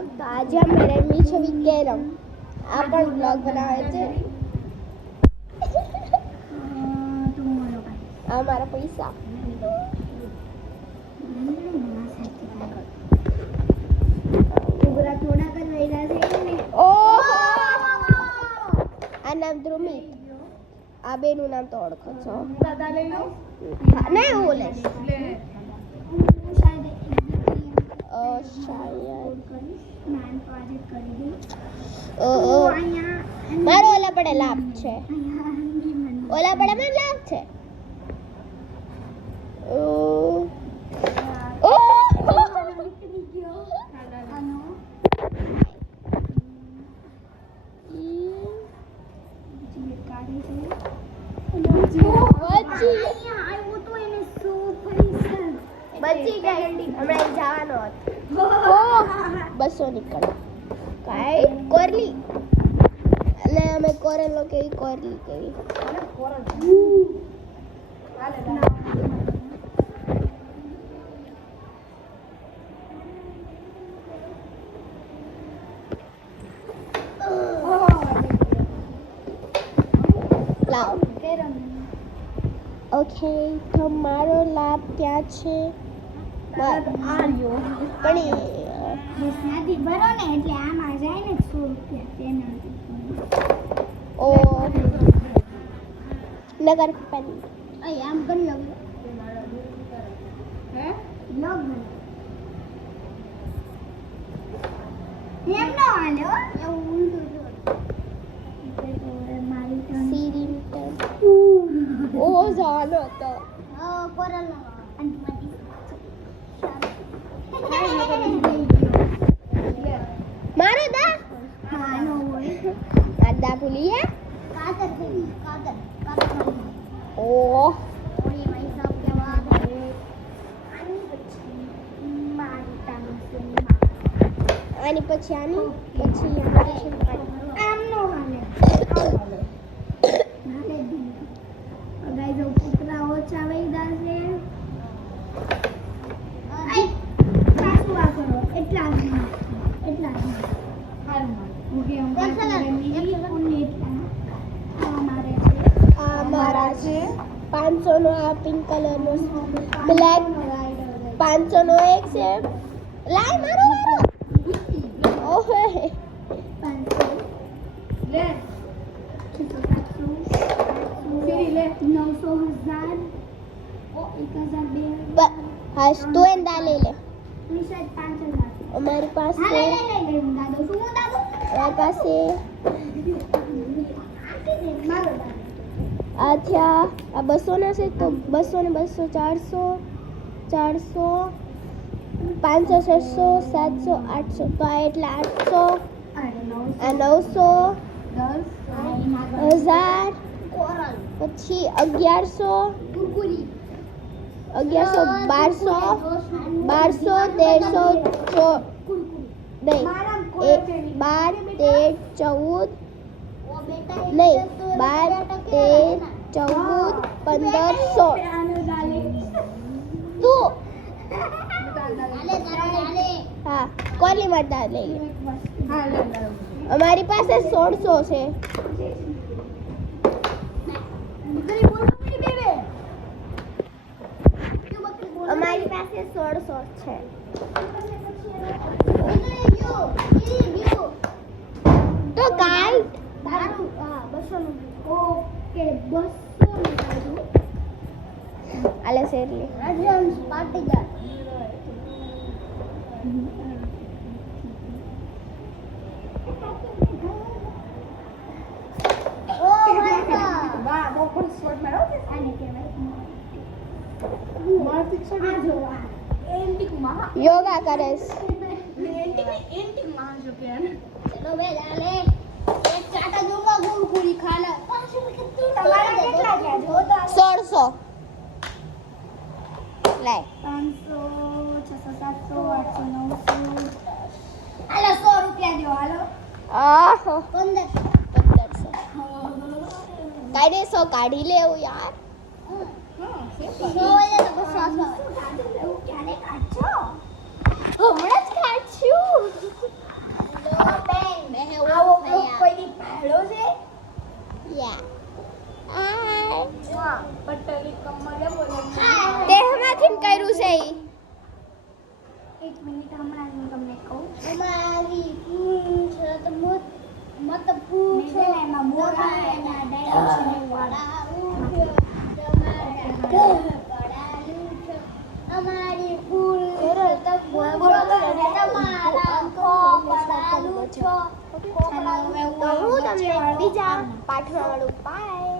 Vlog. તો આજે અમે રમી છે કેરમ. આ પણ વ્લોગ બનાવે છે. આ મારા પૈસા. આ નામ ધ્રુમિત. આ બેનું નામ તો ઓળખો છો. દાદા લઈ લો. નહીં હું લઈશ. મારો ઓલા પડે લાભ છે. ઓલા પડે માં લાભ છે. બચી ગઈ. હમણાં જવાનો હતો. 200 નીકળ. કાઈ કોરલી. એટલે અમે કોરેલો કેવી કોરલી કેવી. લાવ. ઓકે તો મારો લાભ ત્યાં છે. પણ ભરો ને એટલે આમાં જાય ને 100 રૂપિયા પેનલ્ટી. ઓ નગર પેન આમ કરી લો. હે લોગ એમ ન હાલ્યો એવું ઊંધું મારી સીરીન ઓ જાનો તો કોરલ મારો દા હા નો હોય આદા ભૂલીએ કાદર ઓ ઓલી માઈ સાબ કેવા આની પછી મારી આની પછી આની પછી આમ નો હાલે ગાઈસ ઓ કુતરા ઓછા વૈદા છે. આઈ સાસુ આ કરો એટલા જ હારું ઓકે હું કાઈ ઓની એટલા મારા છે 500 નો આ પિંક કલર નો બ્લેક 500 નો એક છે. લાય મારો ઓહે 500 લે 600 લે 900 1000 1002 હાશ તું એંદા લઈ લે. નિશાદ 5000 અમારી પાસે હા લે દાદો શું દાદો અમારી પાસે મારો આ થયા આ 200 ના છે તો 200 ને 200 400 500 600 700 800 તો આ એટલે 800 આ 900 1000 કોરલ પછી 1100 કુરકુરી 1100 1200 1300 નહીં 12 13 14 નહીં 12 13 14 15 તું હા કોલી માતા લઈ લે. અમારી પાસે 1600 છે. અમારી પાસે 1600 છે. તો કાલ તારું હા 200 નું ઓકે 200 નું તારું આલે શેરલી રાજ્यांश પાટીદાર ઓ વાહ વાહ બહુ ખુશ શોટ મારો આને કહેવાય માર્ટિક શોટ જો એન્ટિક માં યોગા કરે છે. એન્ટિક માં જો કે ચલો બે લે એક ચાટા દૂંગા ગુરકુરી ખાલા તમારે કેટલા ગયા જો તો 1600 લાય 500 600 700 800 900 હાલો 100 રૂપિયા દો હાલો આહો 1500 કાઢી 100 કાઢી લેવું યાર. હમણાં જ કાઢશું પટરી કમરે બોલે દેહમાંથી કર્યું છે ઈ. એક મિનિટ હમણાં હું તમને કહું અમારી પૂછ તો મત પૂછો મેં એમાં મોર આવે એના ડાયલોગ છે અમારી ભૂલ તમારા ખોપડાનું છો. તો હું તમને બીજા પાઠમાં મળું. બાય.